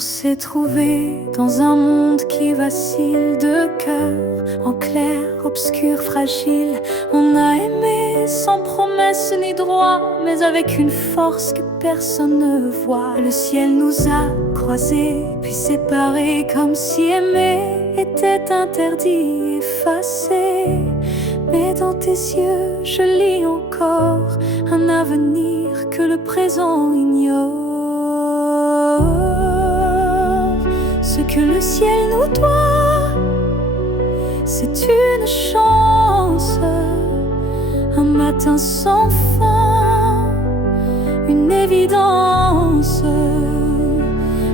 s'est trouvé dans un monde qui vacille, de cœur en clair, obscur, fragile. On a aimé sans promesse ni droit, mais avec une force que personne ne voit. Le ciel nous a croisés, puis séparés, comme si aimer était interdit, effacé. Mais dans tes yeux, je lis encore un avenir que le présent ignore. Ce que le ciel nous doit, c'est une chance, un matin sans fin, une évidence,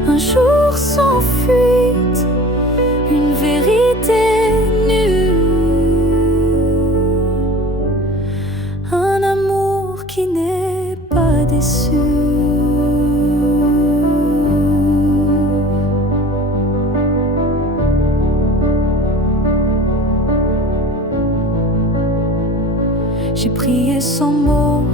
un jour sans fuite, une vérité nue, un amour qui n'est pas déçu. J'ai prié sans mots,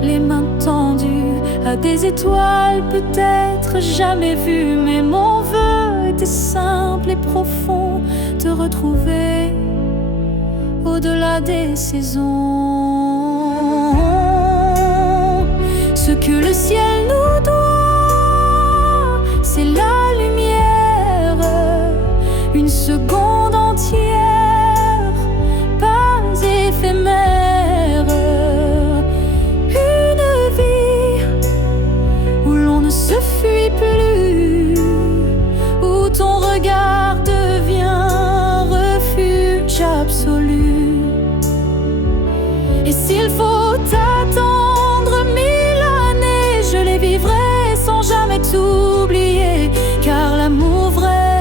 les mains tendues à des étoiles peut-être jamais vues. Mais mon vœu était simple et profond, te retrouver au-delà des saisons. Ce que le ciel nous doit, c'est la lumière, une seconde entière, pas éphémère. Et s'il faut attendre 1000 années, je les vivrai sans jamais t'oublier. Car l'amour vrai,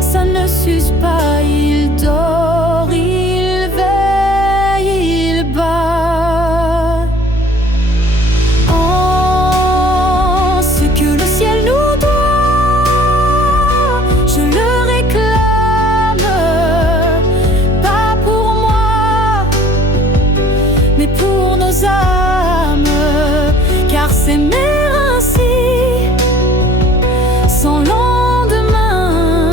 ça ne s'use pas. Il dort, il veille, il bat. Oh, ce que le ciel nous doit, je le réclame. Pas pour moi, mais pour nos âmes. Car s'aimer ainsi, sans lendemain,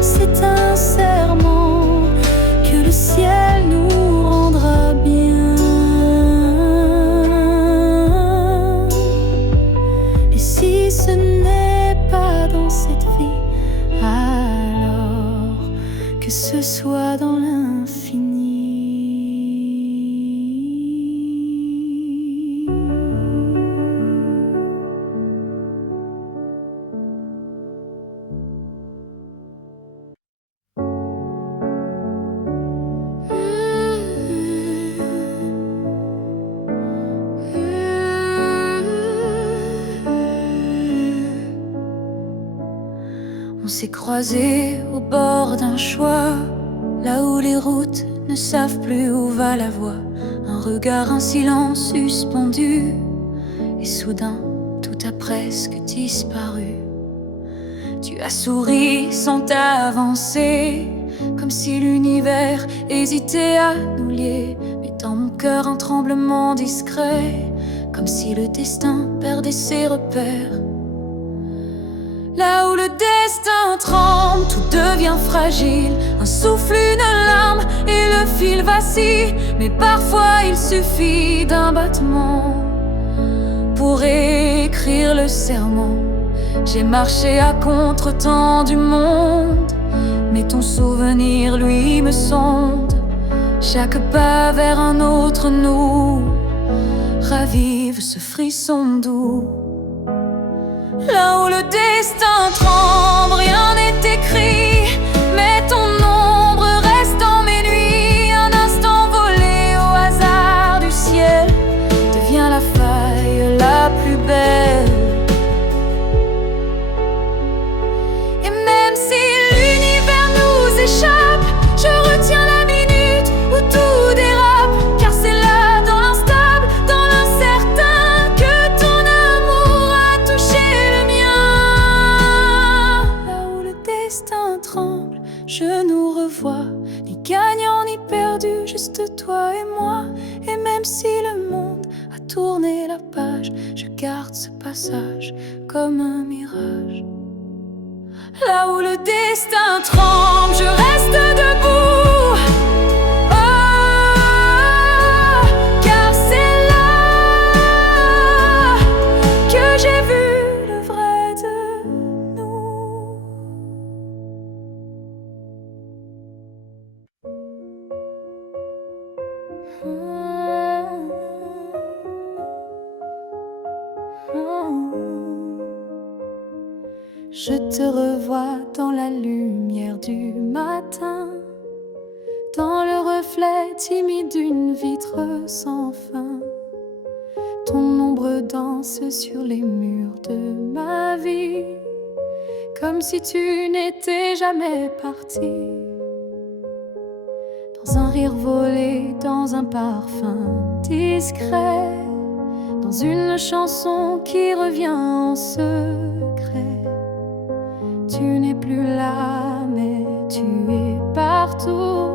c'est un serment que le ciel nous rendra bien. Et si ce n'est pas dans cette vie, alors que ce soit dans l'infini. On s'est croisés au bord d'un choix, là où les routes ne savent plus où va la voie. Un regard, un silence suspendu, et soudain tout a presque disparu. Tu as souri sans t'avancer, comme si l'univers hésitait à nous lier. Mais dans mon cœur un tremblement discret, comme si le destin perdait ses repères. Là où le destin tremble, tout devient fragile. Un souffle, une larme et le fil vacille. Mais parfois il suffit d'un battement pour écrire le serment. J'ai marché à contre-temps du monde, mais ton souvenir, lui, me sonde. Chaque pas vers un autre nous ravive ce frisson doux. Là où le destin tremble, rien n'est écrit, mais ton ombre reste dans mes nuits. Un instant volé au hasard du ciel devient la faille la plus belle. Et même si l'univers nous échappe, je retiens la minute où tout dérape. Car c'est là, dans l'instable, dans l'incertain, que ton amour a touché le mien. Là où le destin tremble, je nous revois, ni gagnant ni perdu, juste toi et moi. Et même si le monde a tourné la page, je garde ce passage comme un mirage. Là où le destin tremble, je reste debout. Oh, car c'est là que j'ai vu le vrai de nous. Je te revois dans la lumière du matin, dans le reflet timide d'une vitre sans fin. Ton ombre danse sur les murs de ma vie, comme si tu n'étais jamais parti. Dans un rire volé, dans un parfum discret, dans une chanson qui revient en secret. Tu n'es plus là, mais tu es partout,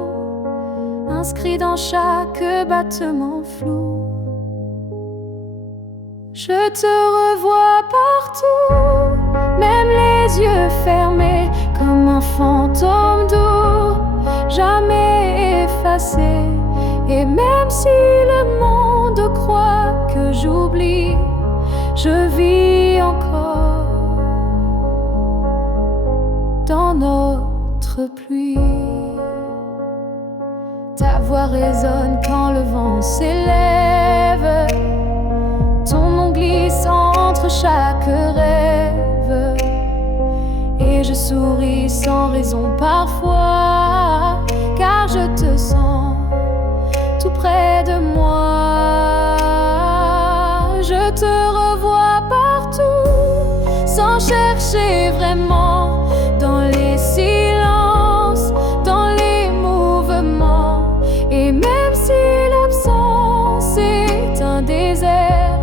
inscrit dans chaque battement flou. Je te revois partout, même les yeux fermés, comme un fantôme doux, jamais effacé. Et même si le monde croit que j'oublie, je vis encore dans notre pluie. Ta voix résonne quand le vent s'élève, ton nom glisse entre chaque rêve, et je souris sans raison parfois, car je te sens tout près de moi. Je te revois partout, sans chercher vraiment, dans les silences, dans les mouvements. Et même si l'absence est un désert,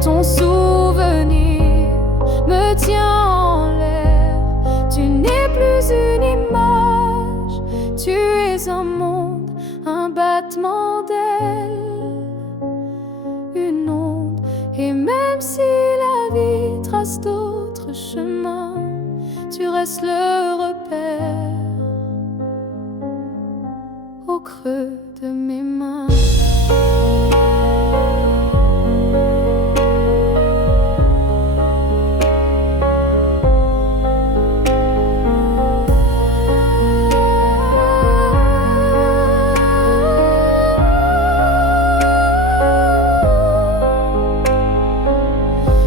ton souvenir me tient en l'air. Tu n'es plus une image, tu es un monde, un battement d'ailes, une onde. Et même si la vie trace d'autres chemins, tu restes le repère au creux de mes mains.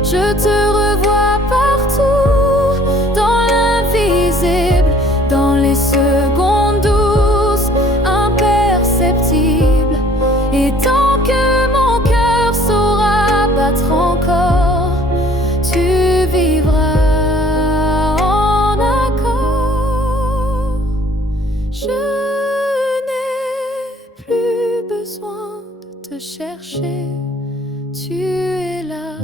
Je te revois partout, dans l'invisible, dans les secondes douces, imperceptibles. Et tant que mon cœur saura battre encore, tu vivras en accord. Je n'ai plus besoin de te chercher, tu es là.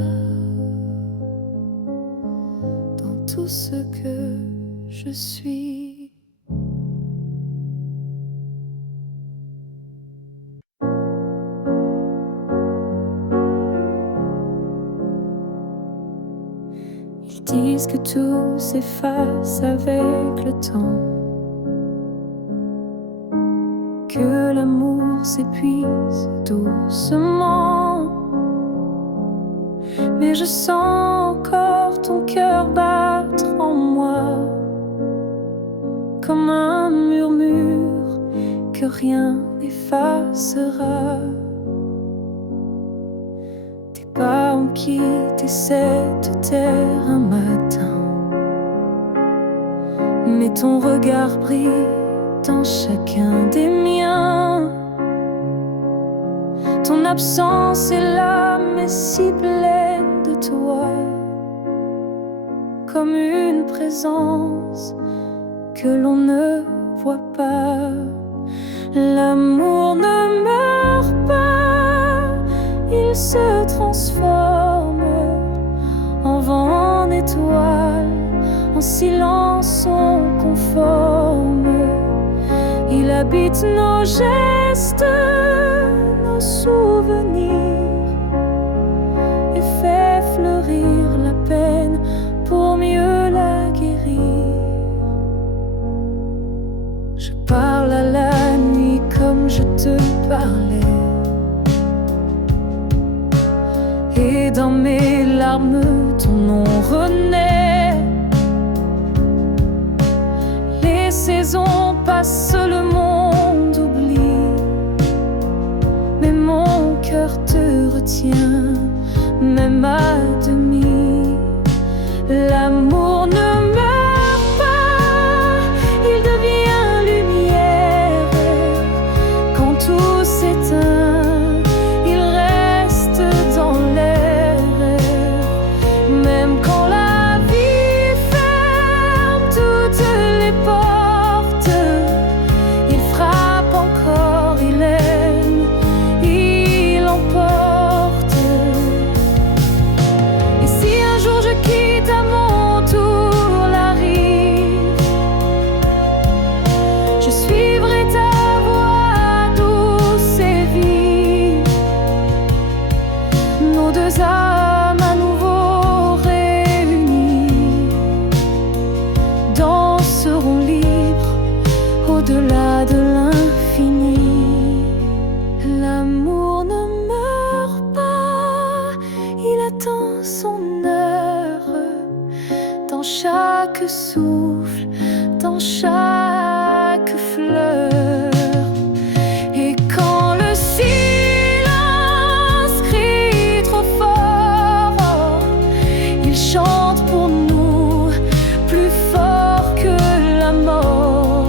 Tout ce que je suis. Ils disent que tout s'efface avec le temps, que l'amour s'épuise doucement. Mais je sens encore ton cœur battre en moi, comme un murmure que rien n'effacera. Tes pas ont quitté cette terre un matin, mais ton regard brille dans chacun des miens. Ton absence est là, mais si pleine de toi, comme une présence que l'on ne voit pas. L'amour ne meurt pas, il se transforme en vent, en étoile, en silence on conforme. Il habite nos gestes, nos souvenirs, et fait fleurir la peine pour mieux la guérir. Je parle à la nuit comme je te parlais, et dans mes larmes ton nom renaît. Les saisons passent, le monde oublie, mais mon cœur te retient, même à demi. L'amour ne meurt pas, il devient lumière. Quand tout s'éteint, il reste dans l'air. Même quand la vie ferme toutes les portes, il frappe encore, il aime, il emporte. Et si un jour je quitte à mon tour la rive, je suivrai ta voix douce et vive. Nos deux âmes à nouveau réunies danseront libres au-delà de l'infini. L'amour ne meurt pas, il attend son heure. Dans chaque souffle, dans chaque fleur. Et quand le silence crie trop fort, il chante pour nous plus fort que la mort.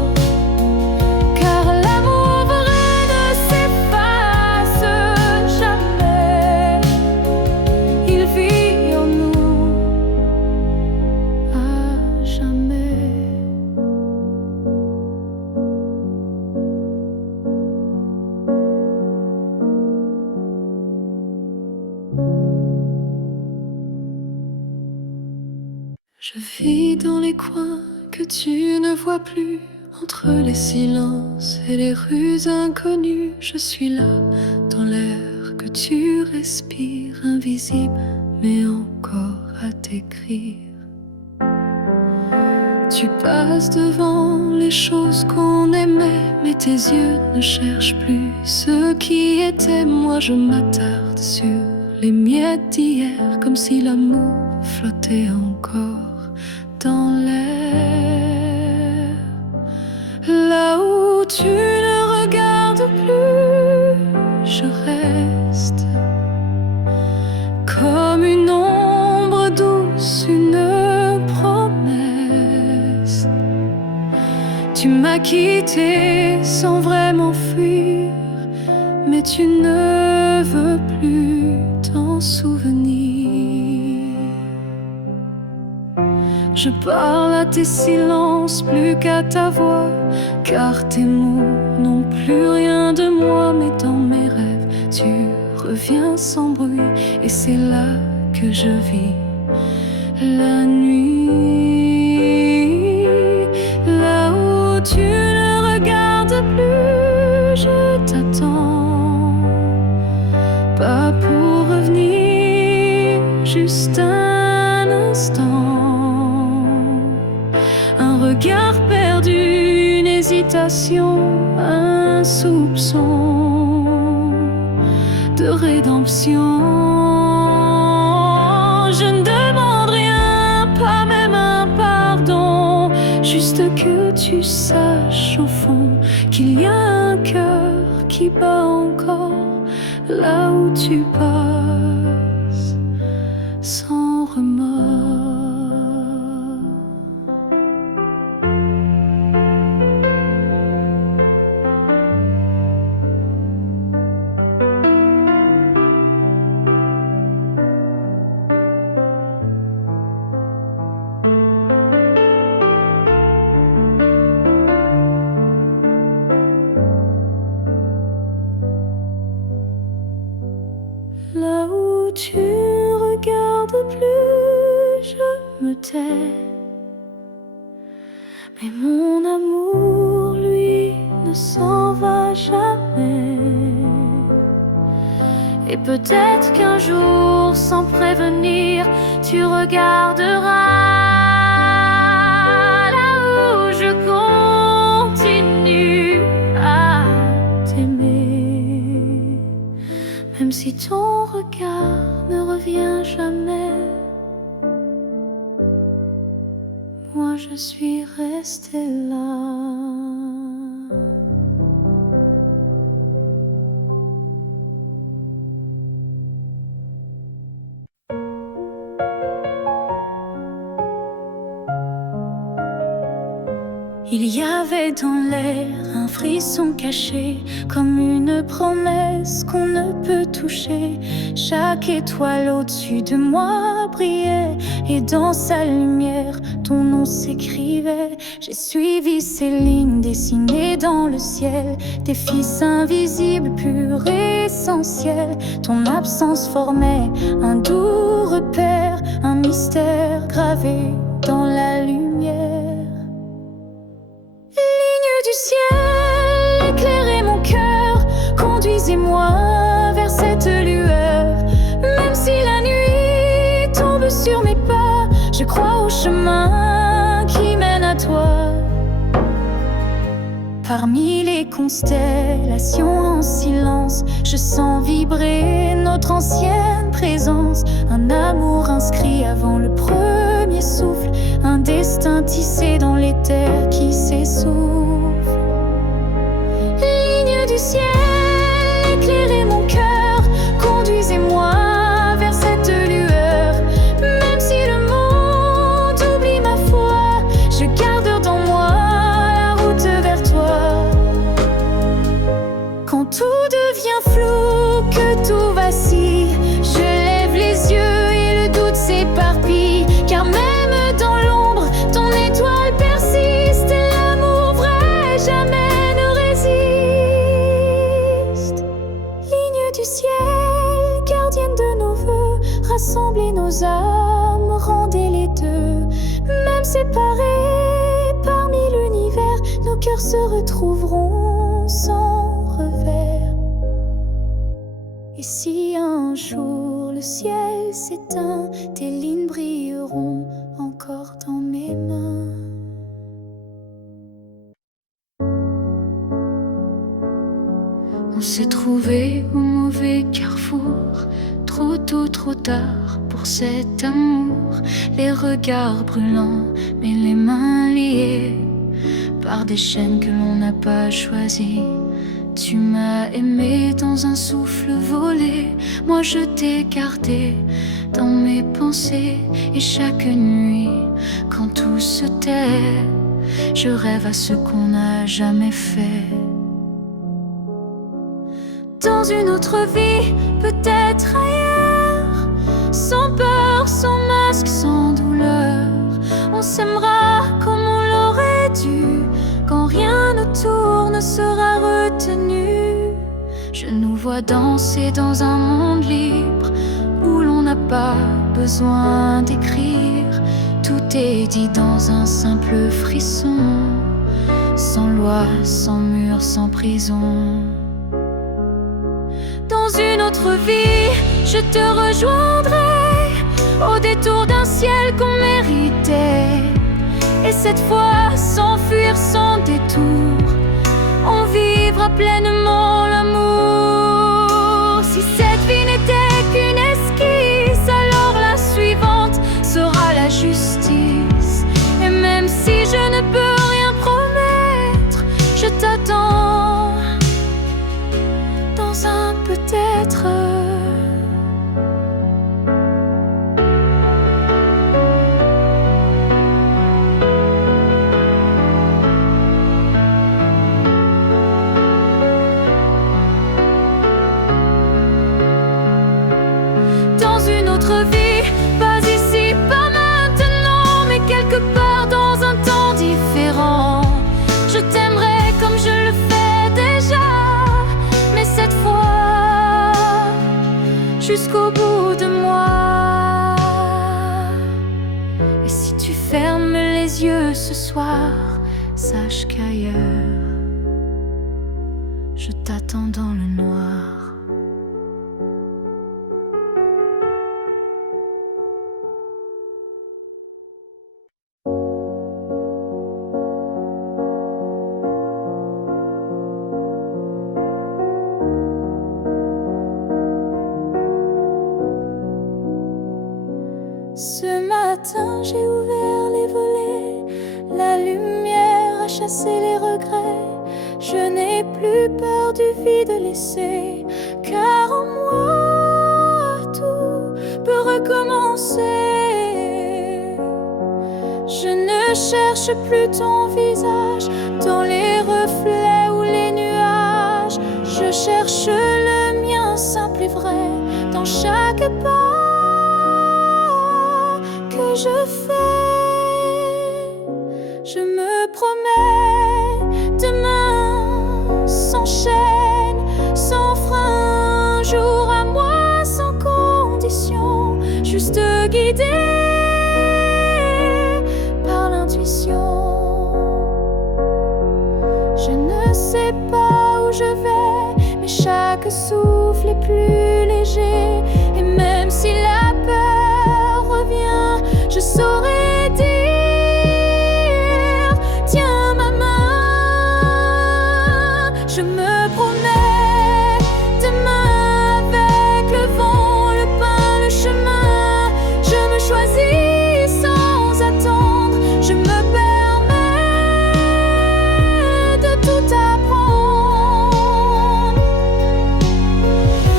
Car l'amour vrai ne s'efface jamais, il vit en nous à jamais. Je vis dans les coins que tu ne vois plus, entre les silences et les rues inconnues. Je suis là, dans l'air que tu respires, invisible mais encore à t'écrire. Tu passes devant les choses qu'on aimait, mais tes yeux ne cherchent plus ce qui était. Moi je m'attarde sur les miettes d'hier, comme si l'amour flottait encore dans l'air. Là où tu ne regardes plus, je reste comme une ombre douce, une promesse. Tu m'as quitté sans vraiment fuir, mais tu ne veux plus t'en souvenir. Je parle à tes silences plus qu'à ta voix, car tes mots n'ont plus rien de moi. Mais dans mes rêves, tu reviens sans bruit, et c'est là que je vis la nuit. Là où tu ne regardes plus, je t'attends, pas pour revenir, juste un instant. Un regard perdu, une hésitation, un soupçon de rédemption. Je ne demande rien, pas même un pardon, juste que tu saches au fond qu'il y a un cœur qui bat encore là où tu passes sans remords. Là où tu regardes plus, je me tais. Mais mon amour, lui, ne s'en va jamais. Et peut-être qu'un jour, sans prévenir, tu regarderas là où je continue. regard ne revient jamais. Moi je suis restée là. Il y avait dans l'air un frisson caché, comme une promesse qu'on ne peut toucher. Chaque étoile au-dessus de moi brillait, et dans sa lumière, ton nom s'écrivait. J'ai suivi ces lignes dessinées dans le ciel, des fils invisibles, purs et essentiels. Ton absence formait un doux repère, un mystère gravé dans la lumière. Du ciel, éclairez mon cœur, conduisez-moi vers cette lueur. Même si la nuit tombe sur mes pas, je crois au chemin qui mène à toi. Parmi les constellations en silence, je sens vibrer notre ancienne présence. Un amour inscrit avant le premier souffle, un destin tissé dans les terres qui s'essouffle. Ligne du ciel, éclairez mon cœur, conduisez-moi vers cette lueur. Même si le monde oublie ma foi, je garde dans moi la route vers toi. Quand tout devient flou, que tout vacille, je lève les yeux et le doute s'éparpille. Car même dans l'ombre, ton étoile persiste, et l'amour vrai jamais ne résiste. Ligne du ciel, gardienne de nos vœux, rassemblez nos âmes, rendez les deux. Même séparés parmi l'univers, nos cœurs se retrouveront sans revers. Et si un jour le ciel s'éteint, tes lignes brilleront encore dans mes mains. On s'est trouvé au mauvais carrefour, trop tôt, trop tard pour cet amour. Les regards brûlants, mais les mains liées par des chaînes que l'on n'a pas choisies. Tu m'as aimé dans un souffle volé, moi je t'ai gardé dans mes pensées. Et chaque nuit, quand tout se tait, je rêve à ce qu'on n'a jamais fait. Dans une autre vie, peut-être ailleurs, sans peur, sans masque, sans douleur, on s'aimera comme on l'aurait dû, quand rien autour ne sera retenu. Je nous vois danser dans un monde libre, où l'on n'a pas besoin d'écrire. Tout est dit dans un simple frisson, sans loi, sans mur, sans prison. Dans une autre vie, je te rejoindrai au détour d'un ciel qu'on méritait. Et cette fois, sans fuir, sans détour, on vivra pleinement l'amour. Si cette vie n'était qu'une esquisse, alors la suivante sera la justice. Et même si je ne peux rien promettre, je t'attends dans un peut-être. Dans une autre vie, pas ici, pas maintenant, mais quelque part dans un temps différent. Je t'aimerai comme je le fais déjà, mais cette fois jusqu'au bout de moi. Et si tu fermes les yeux ce soir, sache qu'ailleurs je t'attends dans le noir. chasser les regrets. Je n'ai plus peur du vide laissé, car en moi tout peut recommencer. Je ne cherche plus ton visage dans les reflets ou les nuages. Je cherche le mien simple et vrai dans chaque pas que je fais. Je me promets, demain sans chaîne, sans frein, un jour à moi sans condition, juste guidé par l'intuition. Je ne sais pas où je vais, mais chaque souffle est plus léger. Et même si la peur revient, je saurai dire: tiens ma main. Je me promets, demain avec le vent, le pain, le chemin, je me choisis sans attendre. Je me permets de tout apprendre.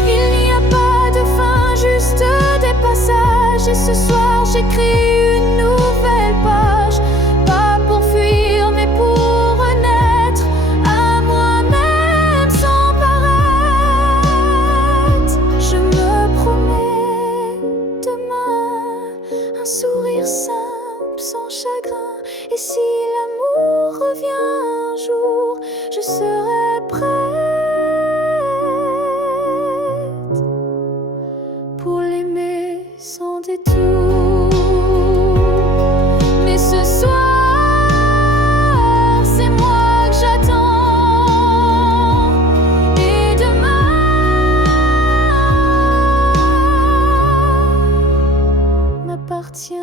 Il n'y a pas de fin, juste des passages. Et ce soir j'écris une nouvelle page, pas pour fuir mais pour renaître à moi-même sans paraître. Je me promets, demain un sourire simple sans chagrin. Et si l'amour revient un jour, je serai prête pour l'aimer sans détour. Mais ce soir, c'est moi que j'attends. Et demain m'appartient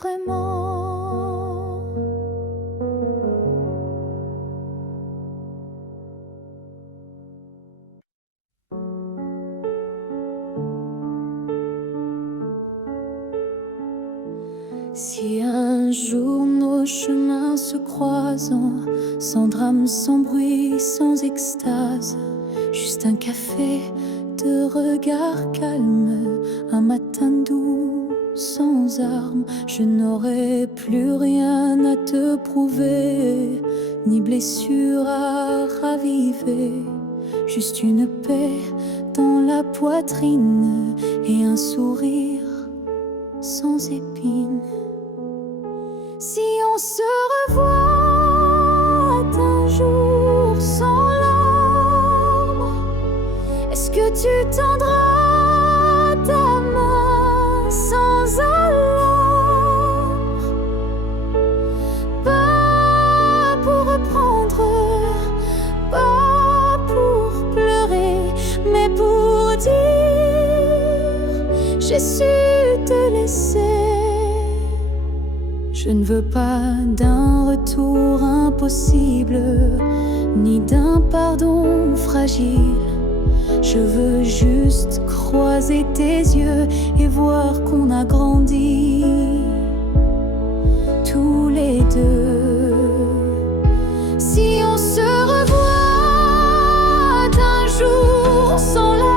vraiment. Si un jour nos chemins se croisent, sans drame, sans bruit, sans extase, juste un café, de regard calme, un matin doux, sans armes, je n'aurai plus rien à te prouver, ni blessure à raviver, juste une paix dans la poitrine et un sourire sans épines. Si on se revoit un jour sans larmes, est-ce que tu tendras ta main sans alarme? Pas pour reprendre, pas pour pleurer, mais pour dire: j'ai su te laisser. Je ne veux pas d'un retour impossible, ni d'un pardon fragile. Je veux juste croiser tes yeux et voir qu'on a grandi tous les deux. Si on se revoit un jour sans larmes,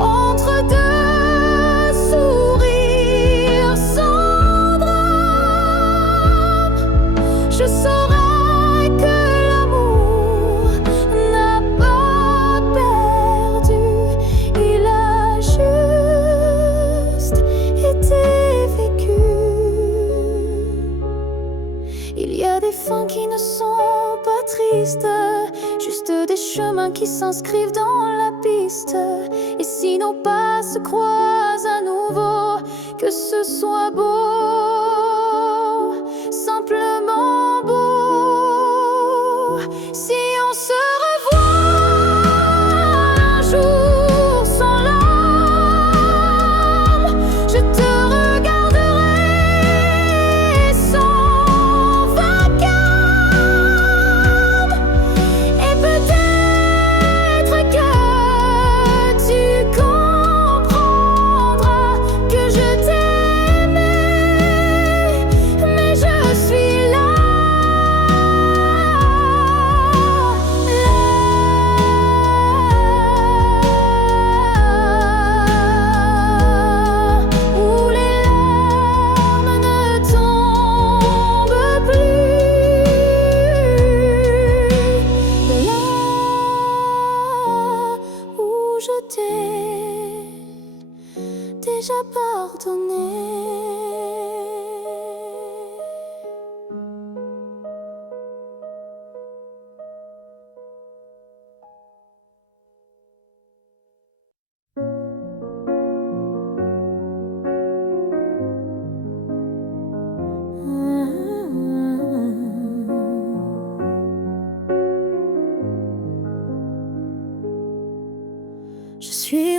entre deux sourires sans drame, je saurai que l'amour n'a pas perdu, il a juste été vécu. Il y a des fins qui ne sont pas tristes, juste des chemins qui s'inscrivent dans la piste. Et si nos pas se croisent à nouveau, que ce soit beau, simplement beau. Si on se revoit un jour sans larmes, je te regarderai sans vacarme. Et peut-être que tu comprendras que je t'aimais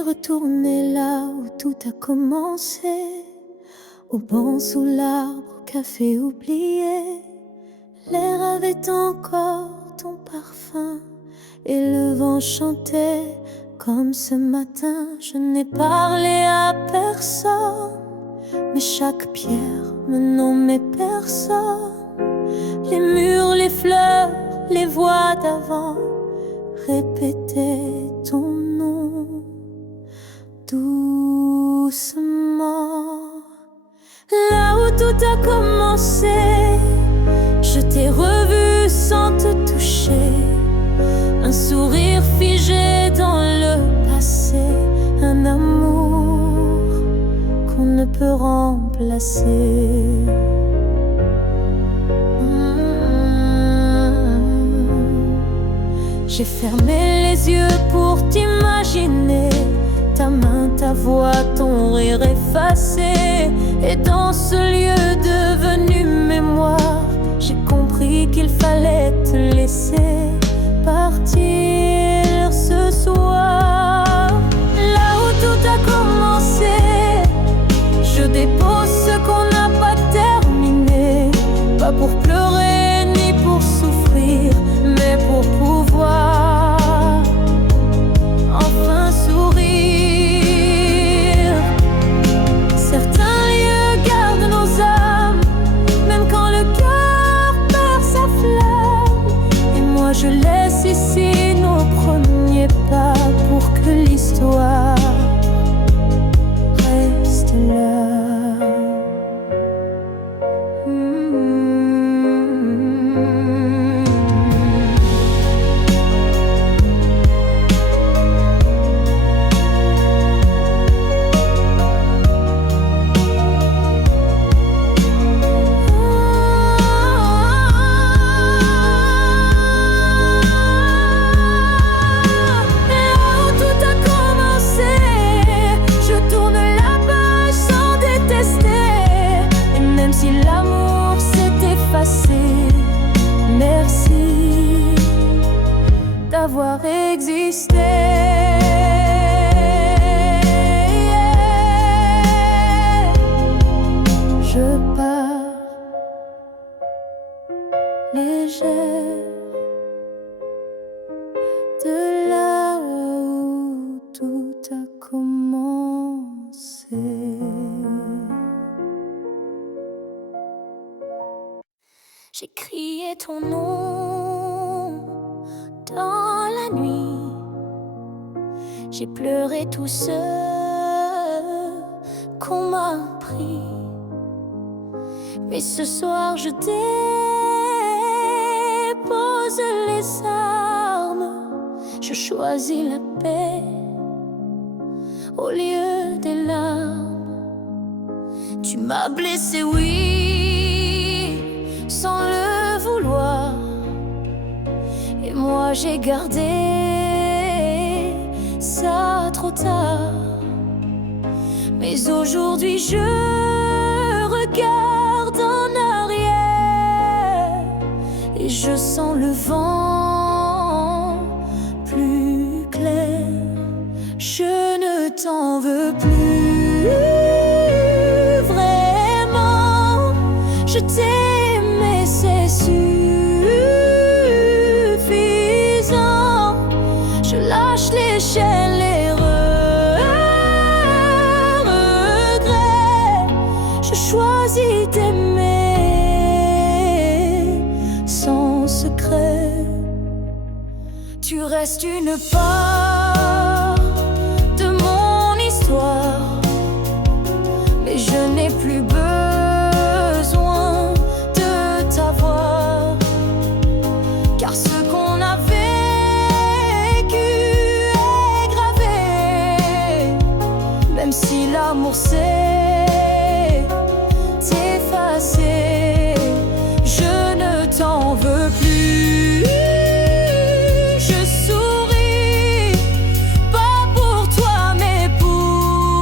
retourner là où tout a commencé, au banc sous l'arbre, au café oublié. L'air avait encore ton parfum et le vent chantait comme ce matin. Je n'ai parlé à personne, mais chaque pierre me nommait personne. Les murs, les fleurs, les voix d'avant répétaient ton nom doucement. Là où tout a commencé, je t'ai revu sans te toucher. Un sourire figé dans le passé, un amour qu'on ne peut remplacer. J'ai fermé les yeux pour t'imaginer, ta main, ta voix, ton rire effacé. Et dans ce lieu devenu mémoire, j'ai compris qu'il fallait te laisser partir ce soir. Là où tout a commencé, je dépose ce qu'on n'a pas terminé. Pas pour pleurer ni pour souffrir, mais pour pouvoir enfin sourire. Certains lieux gardent nos âmes, même quand le cœur perd sa flamme. Et moi je laisse ici nos premiers pas pour que l'histoire reste là. Merci d'avoir existé. Je pars légère de là où tout a commencé. J'ai crié ton nom dans la nuit, j'ai pleuré tout ce qu'on m'a pris. Mais ce soir je dépose les armes, je choisis la paix au lieu des larmes. Tu m'as blessé, oui, sans le vouloir, et moi j'ai gardé ça trop tard. Mais aujourd'hui je regarde en arrière et je sens le vent plus clair. Je ne t'en veux plus vraiment, je t'aimais, c'est suffisant. Je lâche les chaînes, les regrets. Je choisis d'aimer sans secret. Tu restes une part de mon histoire, mais je n'ai plus besoin de t'avoir, car ce qu'on a vécu est gravé. Même si l'amour s'est effacé, je ne t'en veux plus. Je souris, pas pour toi mais pour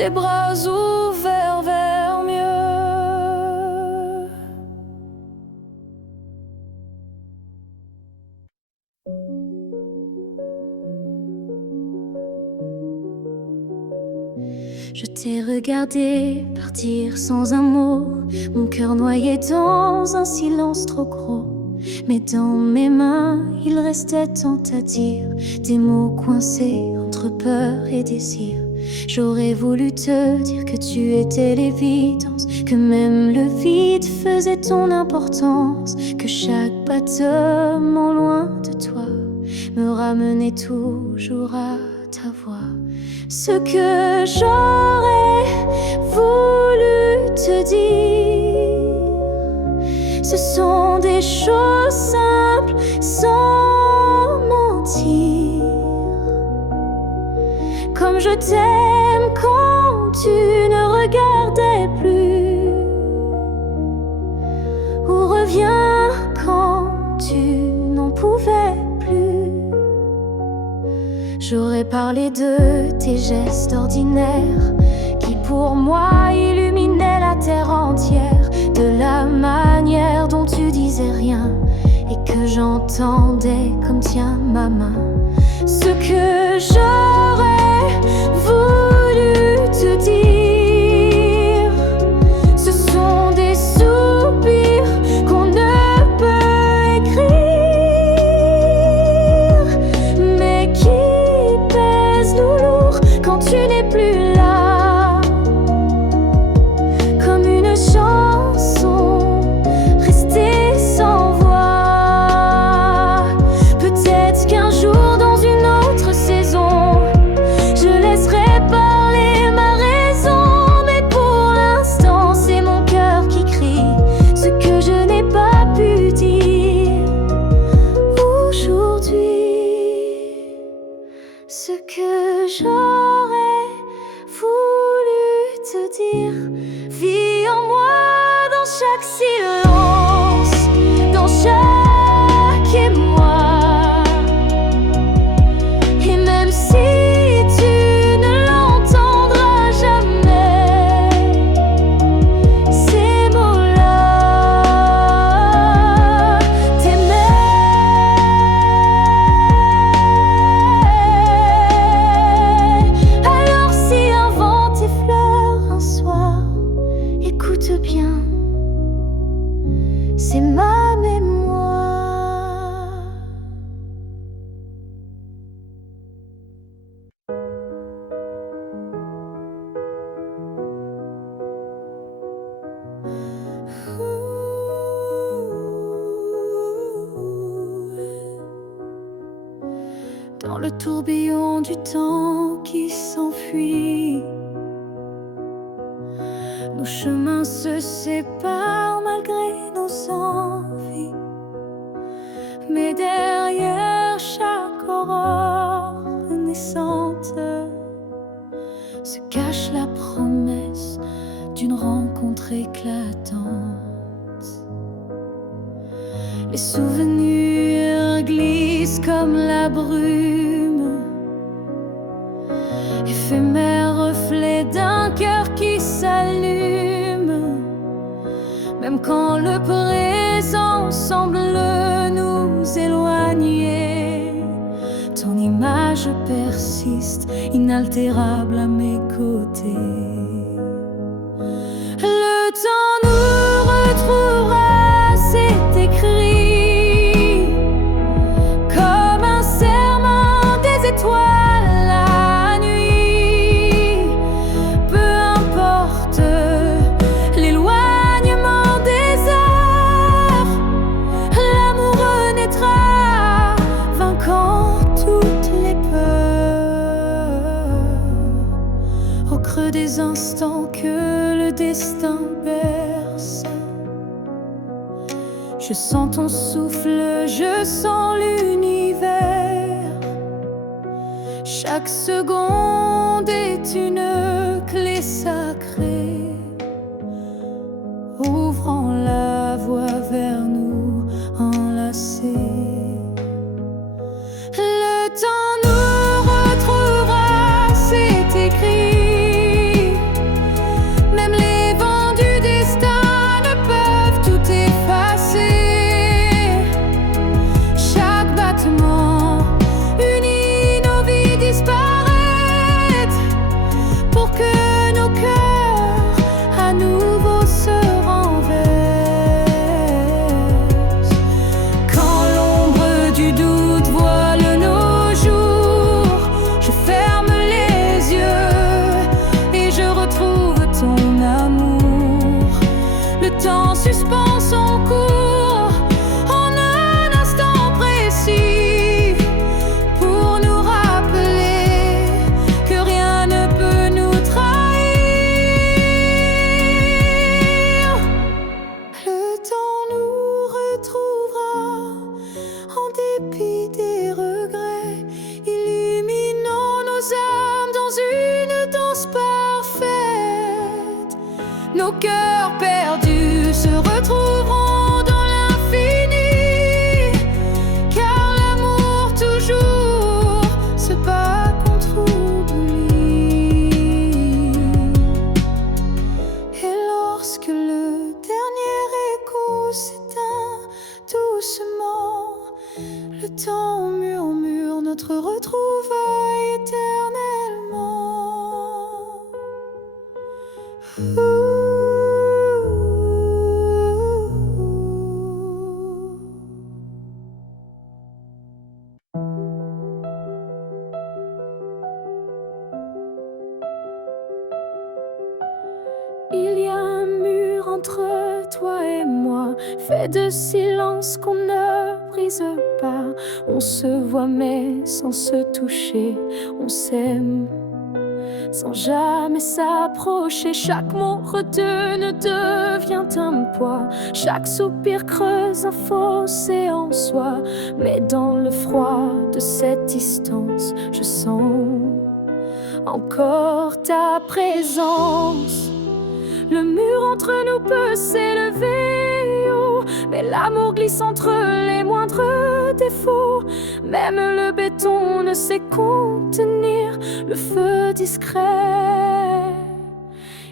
les bras ouverts vers mieux. Je t'ai regardé partir sans un mot, mon cœur noyé dans un silence trop gros. Mais dans mes mains, il restait tant à dire, des mots coincés entre peur et désir. J'aurais voulu te dire que tu étais l'évidence, que même le vide faisait ton importance, que chaque battement loin de toi me ramenait toujours à ta voix. Ce que j'aurais voulu te dire, ce sont des choses simples sans mentir. Comme je t'aime quand tu ne regardais plus, ou reviens quand tu n'en pouvais plus. J'aurais parlé de tes gestes ordinaires qui pour moi illuminaient la terre entière, de la manière dont tu disais rien et que j'entendais comme tiens ma main. Ce que j'aurais voulu te dire, ce sont des soupirs qu'on ne peut écrire, mais qui pèsent lourd quand tu n'es plus là, comme une chanson restée sans voix. Peut-être qu'un jour dans une autre saison, je laisserai parler ma raison, mais pour l'instant c'est mon cœur qui crie ce que je n'ai pas pu dire aujourd'hui. Ce que j'aurais voulu te dire vit en moi dans chaque silence, dans chaque émoi. Et même si tu ne l'entendras jamais, ces mots-là t'aimaient. Alors si un vent t'effleure un soir, écoute bien, c'est ma mémoire. Dans le tourbillon du temps qui s'enfuit, nos chemins se séparent malgré nos envies. Mais derrière chaque aurore naissante se cache la promesse d'une rencontre éclatante. Les souvenirs glissent comme la brume, éphémère reflet d'un cœur qui s'allume. Même quand le présent semble nous éloigner, ton image persiste inaltérable à mes côtés. Le temps nous retrouvera, c'est écrit, comme un serment des étoiles la nuit. Peu importe l'éloignement des heures, l'amour renaîtra, vainquant toutes les peurs. Au creux des instants que le destin berce, je sens ton souffle, je sens l'univers. Chaque seconde est une clé sacrée, ouvrant la voie vers nous enlacés. Le temps nous retrouvera, c'est écrit, nos cœurs perdus se retrouveront dans l'infini, car l'amour toujours se bat contre oubli. Et lorsque le dernier écho s'éteint doucement, le temps murmure notre retrouvaille éternellement. Il y a un mur entre toi et moi, fait de silence qu'on ne brise pas. On se voit mais sans se toucher, on s'aime sans jamais s'approcher. Chaque mot retenu devient un poids, chaque soupir creuse un fossé en soi. Mais dans le froid de cette distance, je sens encore ta présence. Le mur entre nous peut s'élever haut, mais l'amour glisse entre les moindres défauts. Même le béton ne sait contenir le feu discret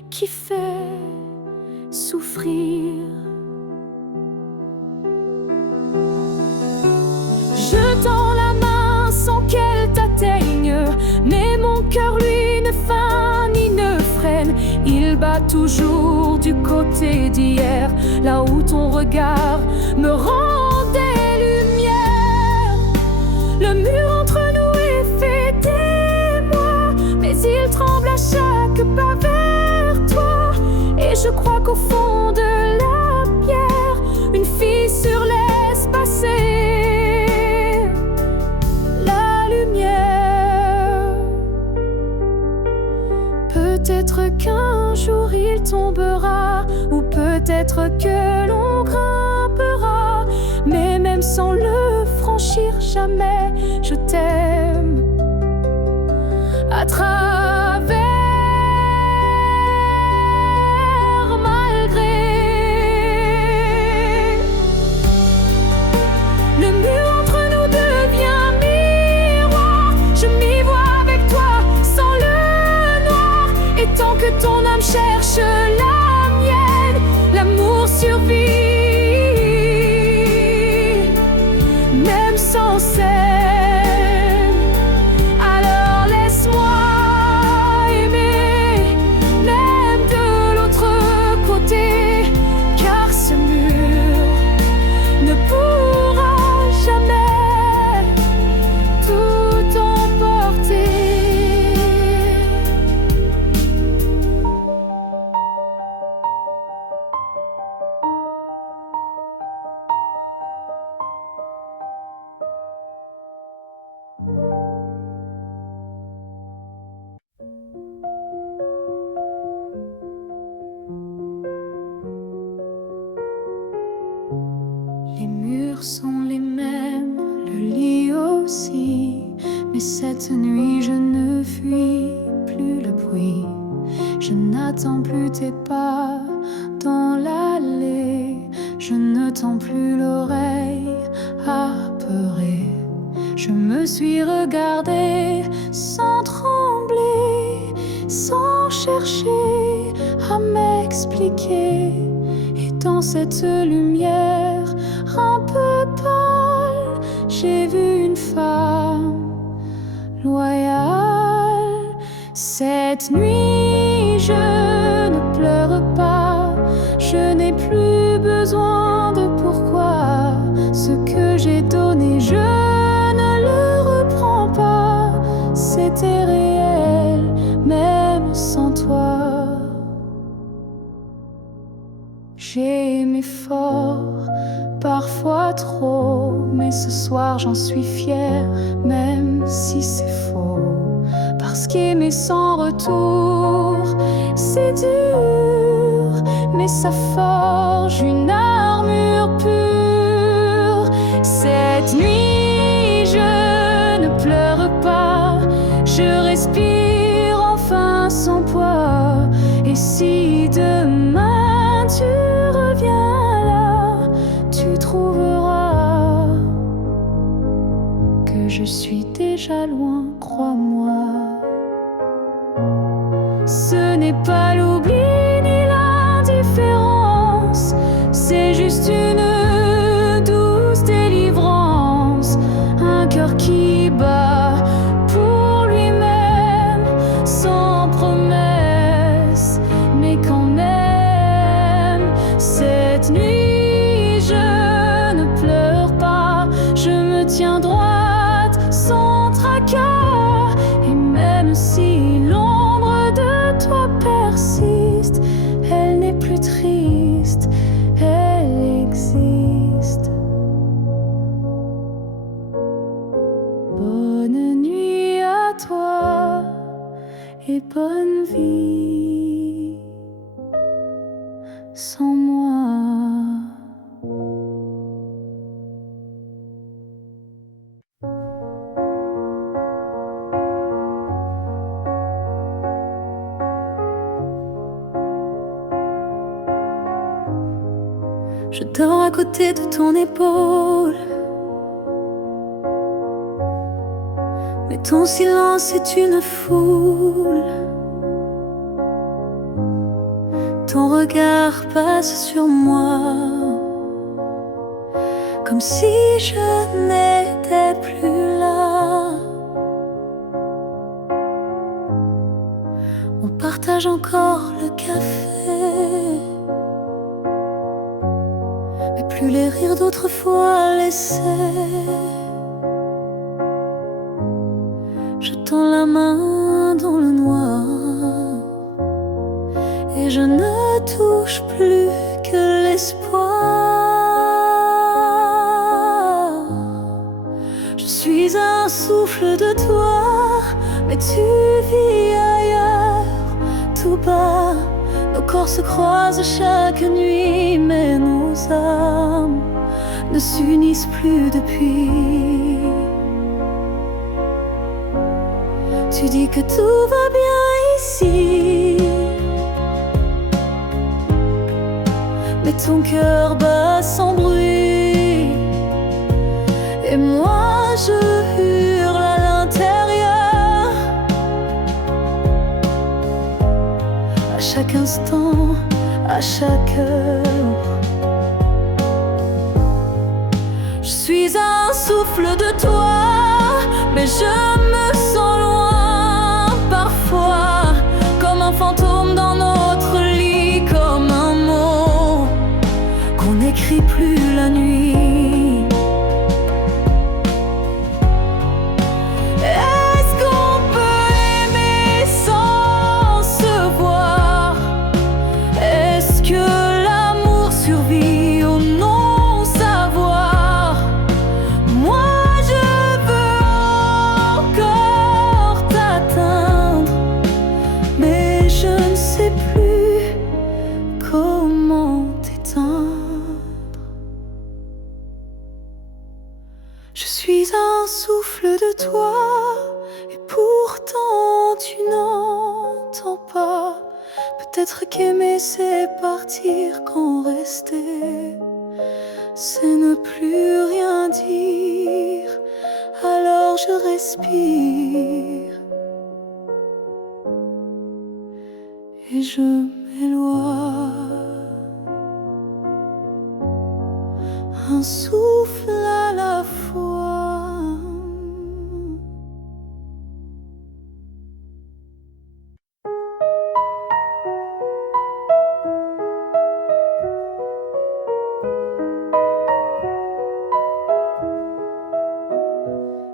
qui fait souffrir. Je tends la main sans qu'elle t'atteigne, mais mon cœur lui ne feint ni ne freine. Il bat toujours du côté d'hier, là où ton regard me rend des lumières. Le mur entre nous est fait d'émoi, mais il tremble à chaque pas vers toi. Et je crois qu'au fond de la pierre, une fissure laisse passer la lumière. Peut-être qu'un jour il tombera, ou peut-être que l'on grimpera, mais même sans le franchir jamais, je t'aime à travers, malgré. Le mur entre nous devient miroir, je m'y vois avec toi sans le noir. Et tant que ton âme cherche la mienne, l'amour survit. Même sans scène, alors laisse-moi aimer, même de l'autre côté, car ce mur ne pourra jamais tout emporter. Les murs sont les mêmes, le lit aussi, mais cette nuit je ne fuis plus le bruit. Je n'attends plus tes pas dans l'allée, je ne tends plus l'oreille apeurée. Je me suis regardée sans trembler, sans chercher à m'expliquer. Et dans cette lumière un peu pâle, j'ai vu une femme loyale. Cette nuit je ne pleure pas, je n'ai plus besoin de pourquoi. Ce que j'ai donné, je ne le reprends pas. C'était réel, même sans toi. J'ai aimé fort, parfois trop, mais ce soir j'en suis fière, même si c'est faux. Parce qu'aimer sans retour, c'est dur, mais ça forge une armure pure. Cette nuit, je ne pleure pas, je respire enfin sans poids. Et si demain que je suis déjà loin, crois-moi. Ce n'est pas l'oubli ni l'indifférence, c'est juste une douce délivrance, un cœur qui bat pour lui-même, sans promesse, mais quand même. Cette nuit je ne pleure pas, je me tiens droite sans tracas, et même si l'ombre de toi persiste, elle n'est plus triste, elle existe. Bonne nuit à toi et bonne vie sans moi. Je dors à côté de ton épaule, mais ton silence est une foule. Ton regard passe sur moi, comme si je n'étais plus là. On partage encore le café, mais plus les rires d'autrefois laissés. Je tends la main dans le noir et je ne touche plus que l'espoir. Je suis un souffle de toi, mais tu vis ailleurs, tout bas. Nos corps se croisent chaque nuit, mais nos âmes ne s'unissent plus depuis. Tu dis que tout va bien ici, mais ton cœur bat sans bruit, et moi je hurle à l'intérieur. À chaque instant, à chaque heure, je suis un souffle de toi, mais je me sens loin parfois, comme un fantôme dans notre lit, comme un mot qu'on n'écrit plus la nuit. Est-ce qu'on peut aimer sans se voir? Est-ce que l'amour survit au non-savoir? Moi je veux encore t'atteindre, mais je ne sais plus comment t'éteindre. Je suis un souffle de toi, et pourtant tu n'entends pas. Peut-être qu'aimer c'est partir, quand rester c'est ne plus rien dire. Alors je respire et je m'éloigne, un souffle à la fois.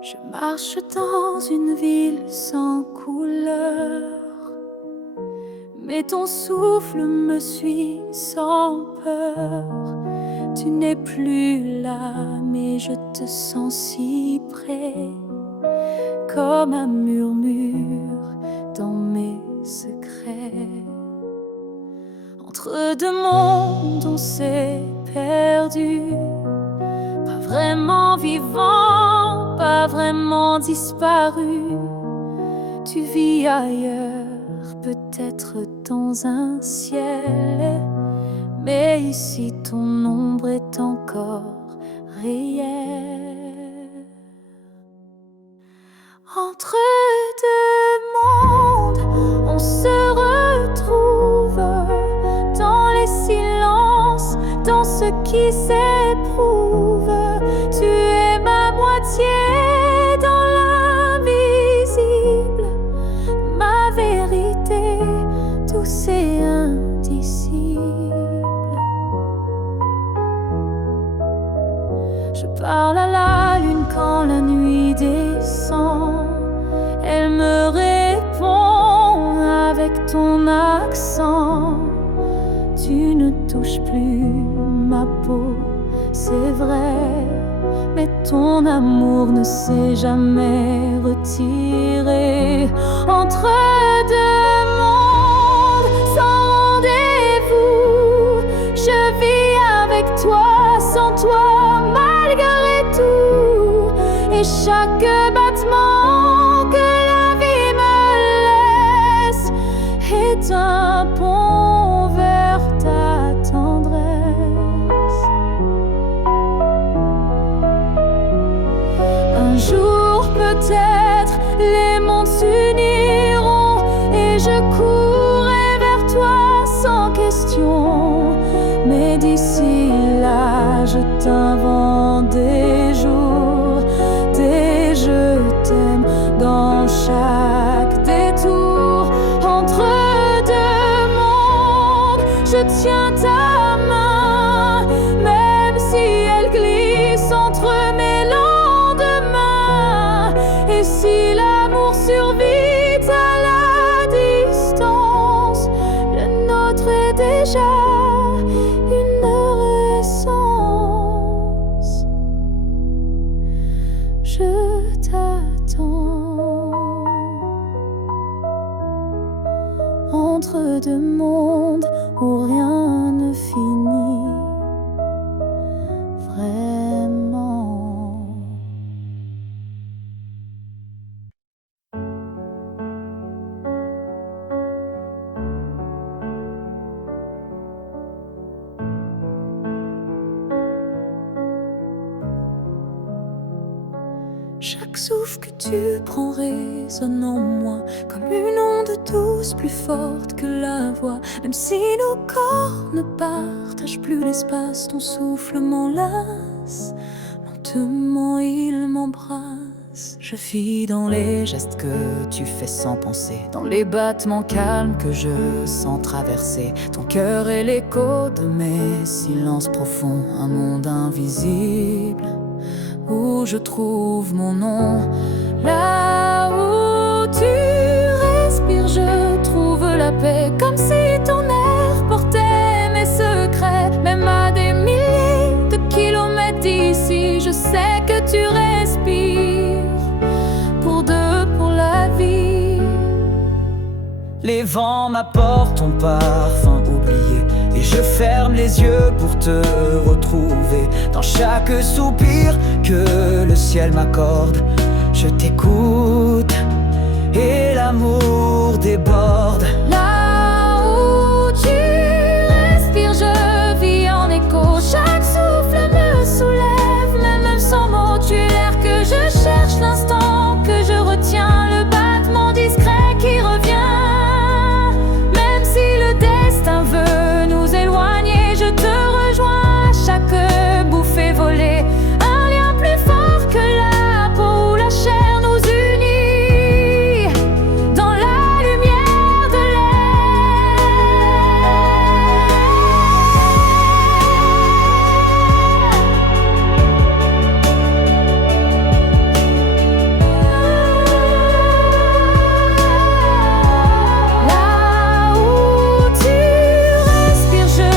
Je marche dans une ville sans couleur, mais ton souffle me suit sans peur. Tu n'es plus là, mais je te sens si près, comme un murmure dans mes secrets. Entre deux mondes on s'est perdu, pas vraiment vivant, pas vraiment disparu. Tu vis ailleurs, peut-être dans un ciel, mais ici ton ombre est encore réelle. Entre deux mondes, on se retrouve dans les silences, dans ce qui s'éprouve. Tu es ma moitié dans l'invisible, ma vérité douce et indicible. Je parle à la lune quand la nuit descend. Elle me répond avec ton accent. Tu ne touches plus ma peau, c'est vrai, mais ton amour ne s'est jamais retiré. Entre deux mondes sans rendez-vous, je vis avec toi, sans toi, malgré tout. Et chaque battement que la vie me laisse est un pont vers ta tendresse. Un jour peut-être les mondes s'uniront et je courrai vers toi sans question. Mais d'ici là, je t'invente des jours, des je t'aime dans chaque détour. Entre deux mondes, je tiens ta main, même si elle glisse entre mes lendemains. Et si l'amour survit à la distance, le nôtre est déjà une essence. Je t'attends entre deux mondes où rien ne finit vraiment. Chaque souffle que tu prends résonne en moi comme une onde douce plus forte que la voix. Même si nos corps ne partagent plus l'espace, ton souffle m'enlace, lentement il m'embrasse. Je vis dans les gestes que tu fais sans penser, dans les battements calmes que je sens traverser ton cœur et l'écho de mes silences profonds. Un monde invisible où je trouve mon nom. Là où tu respires, je trouve la paix, comme si ton air portait mes secrets. Même à des milliers de kilomètres d'ici, je sais que tu respires pour deux, pour la vie. Les vents m'apportent ton parfum oublié, et je ferme les yeux pour te retrouver. Dans chaque soupir que le ciel m'accorde, je t'écoute et l'amour déborde. Là où tu respires, je vis en écho. Chaque souffle me soulève, même sans mots. Tu es l'air que je cherche, l'instant que je retiens, le battement discret qui revient. Même si le destin veut nous éloigner, je te rejoins à chaque bouffée volée. Un lien plus fort que la peau ou la chair nous unit dans la lumière de Là où tu respires, je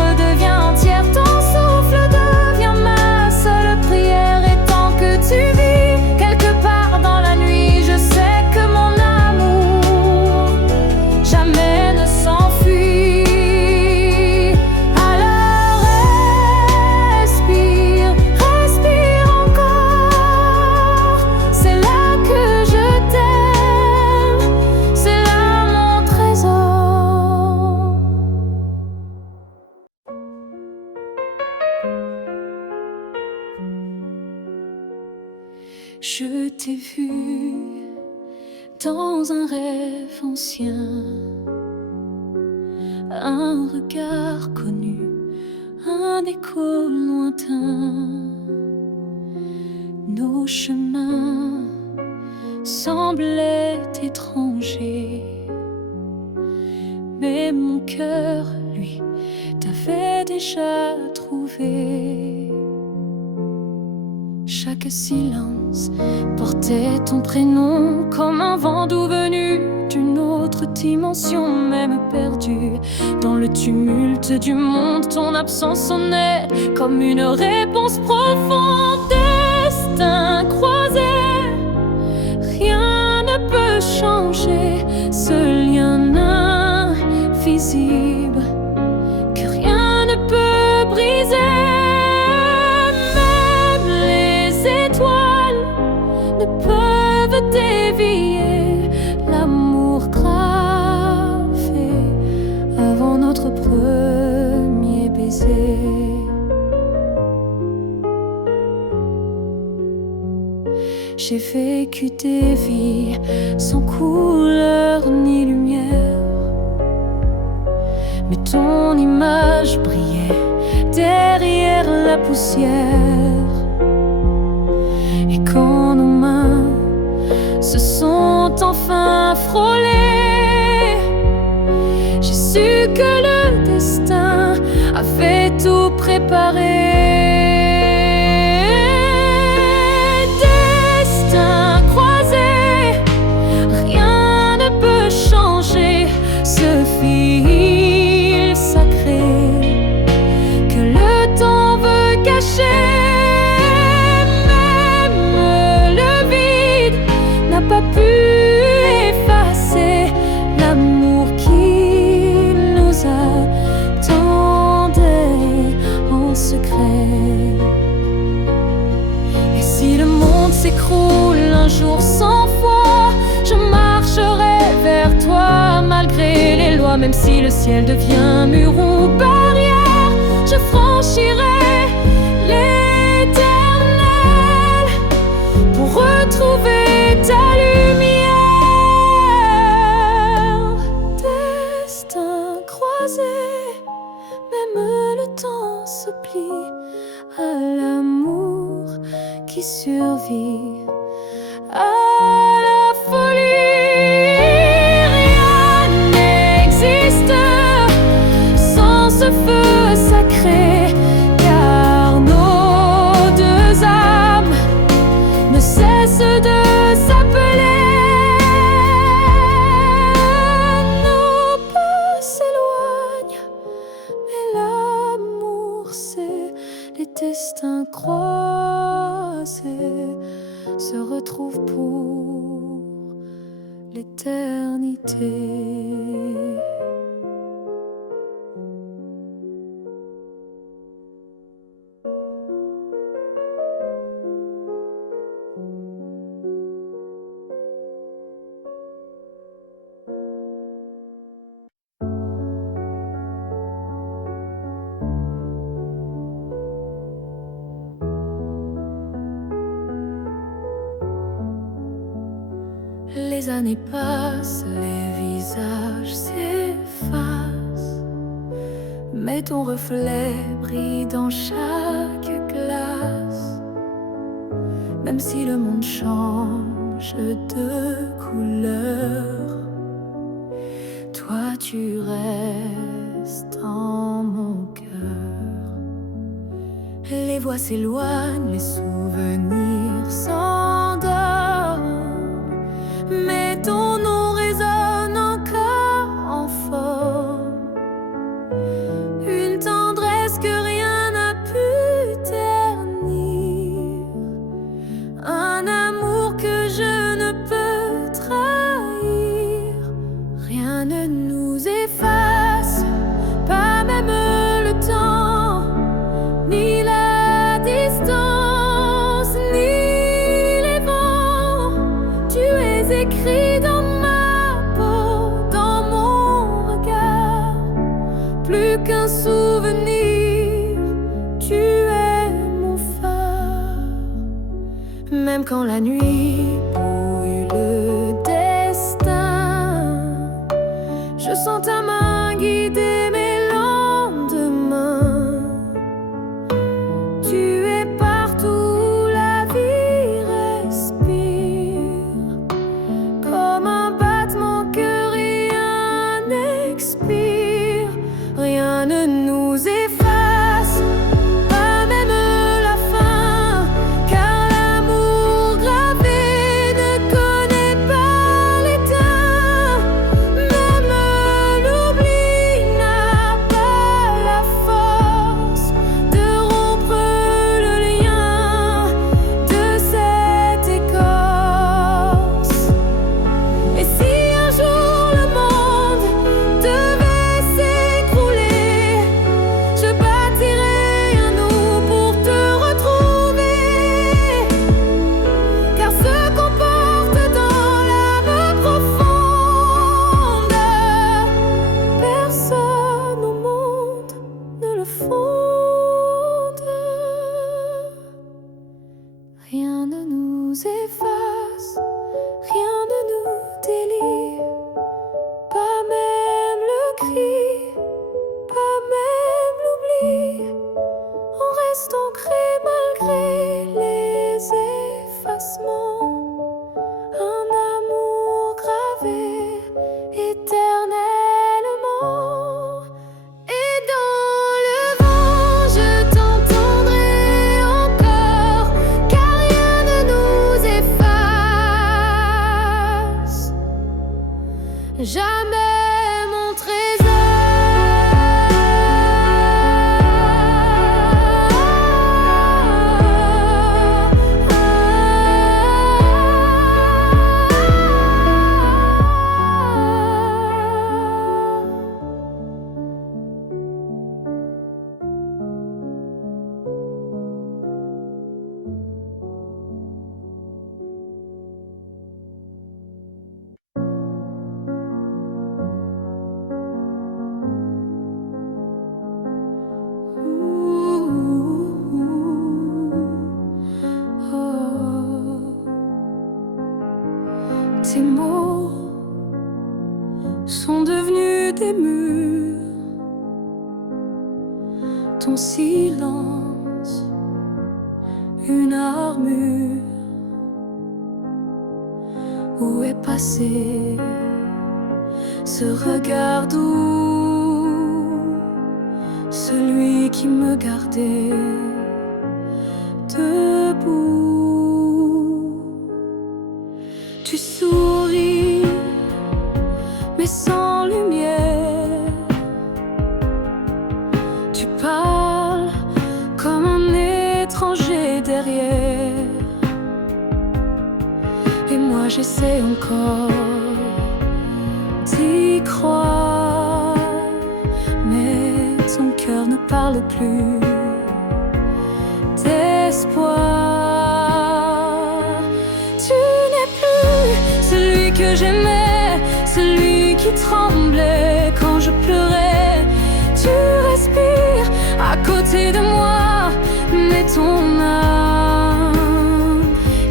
redeviens entière. Ton souffle devient ma seule prière. Et tant que tu vis quelque part dans la nuit, je sais que mon amour jamais ne s'enfuit. Alors respire, respire encore. C'est là que je t'aime, c'est là mon trésor. Je t'ai vu dans un rêve ancien, un regard connu, un écho lointain. Nos chemins semblaient étrangers, mais mon cœur, lui, t'avait déjà trouvé. Chaque silence portait ton prénom, comme un vent doux venu d'une autre dimension. Même perdu dans le tumulte du monde, ton absence sonnait comme une réponse profonde. Destin croisé, rien ne peut changer ce lien invisible que rien ne peut briser. Même les étoiles ne peuvent dévier l'amour gravé avant notre premier baiser. J'ai vécu des vies sans couleur ni lumière, mais ton image brillait derrière la poussière. Et quand nos mains se sont enfin frôlées, j'ai su que le destin avait tout préparé. Ce fil sacré que le temps veut cacher. Même le vide n'a pas pu effacer l'amour qui nous attendait en secret. Et si le monde s'écroule un jour sans foi, je marcherai vers toi malgré les lois. Même si le ciel devient mur ou barrière, je franchirai l'éternel pour retrouver ta lumière. Destin croisé, même le temps se plie à l'amour qui survit à la folie. Ce feu sacré, car nos deux âmes ne cessent de s'appeler. Nos pas s'éloignent, mais l'amour, c'est les destins croisés, se retrouvent pour l'éternité. Les années passent, les visages s'effacent, mais ton reflet brille dans chaque glace. Même si le monde change de couleur, toi tu restes en mon cœur. Les voix s'éloignent, les souvenirs s'endorment, mais ton nom résonne encore en forme. Une tendresse que rien n'a pu ternir, un amour que je ne peux trahir. Rien ne nous efface, pas même le temps, ni la distance, ni les vents. Tu es écrit dans ma peau, dans mon regard. Plus qu'un souvenir, tu es mon phare. Même quand la nuit brouille le destin, jamais mon trésor. Tes mots sont devenus des murs, ton silence une armure. Où est passé ce regard doux, celui qui me gardait debout? Tu souris, mais sans lumière. Tu parles comme un étranger derrière. Et moi j'essaie encore d'y croire, mais ton cœur ne parle plus d'espoir. Que j'aimais, celui qui tremblait quand je pleurais. Tu respires à côté de moi, mais ton âme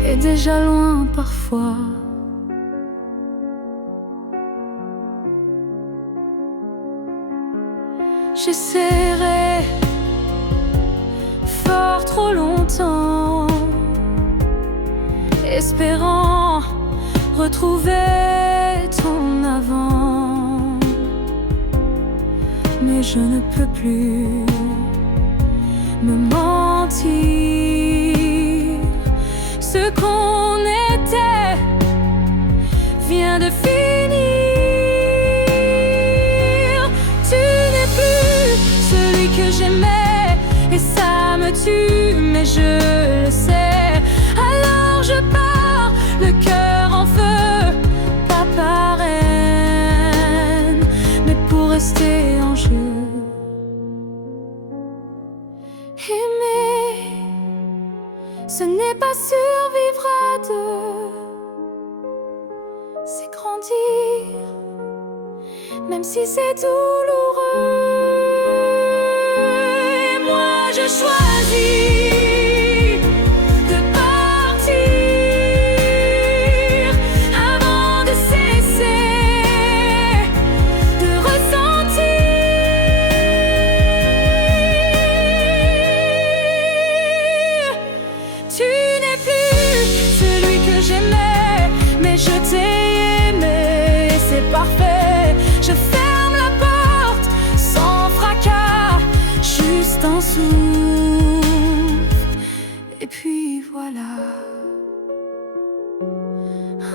est déjà loin parfois. J'essaierai fort trop longtemps, espérant retrouver ton avant, mais je ne peux plus me mentir. Ce qu'on était vient de finir. Tu n'es plus celui que j'aimais, et ça me tue, mais je le sais. Alors je pars, le cœur en feu, pas par haine, mais pour rester en jeu. Aimer, ce n'est pas survivre à deux, c'est grandir, même si c'est douloureux. Et moi je choisis un souffle, et puis voilà.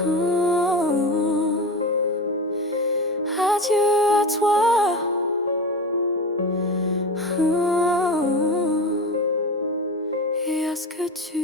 Oh, adieu à toi. Oh, et à ce que tu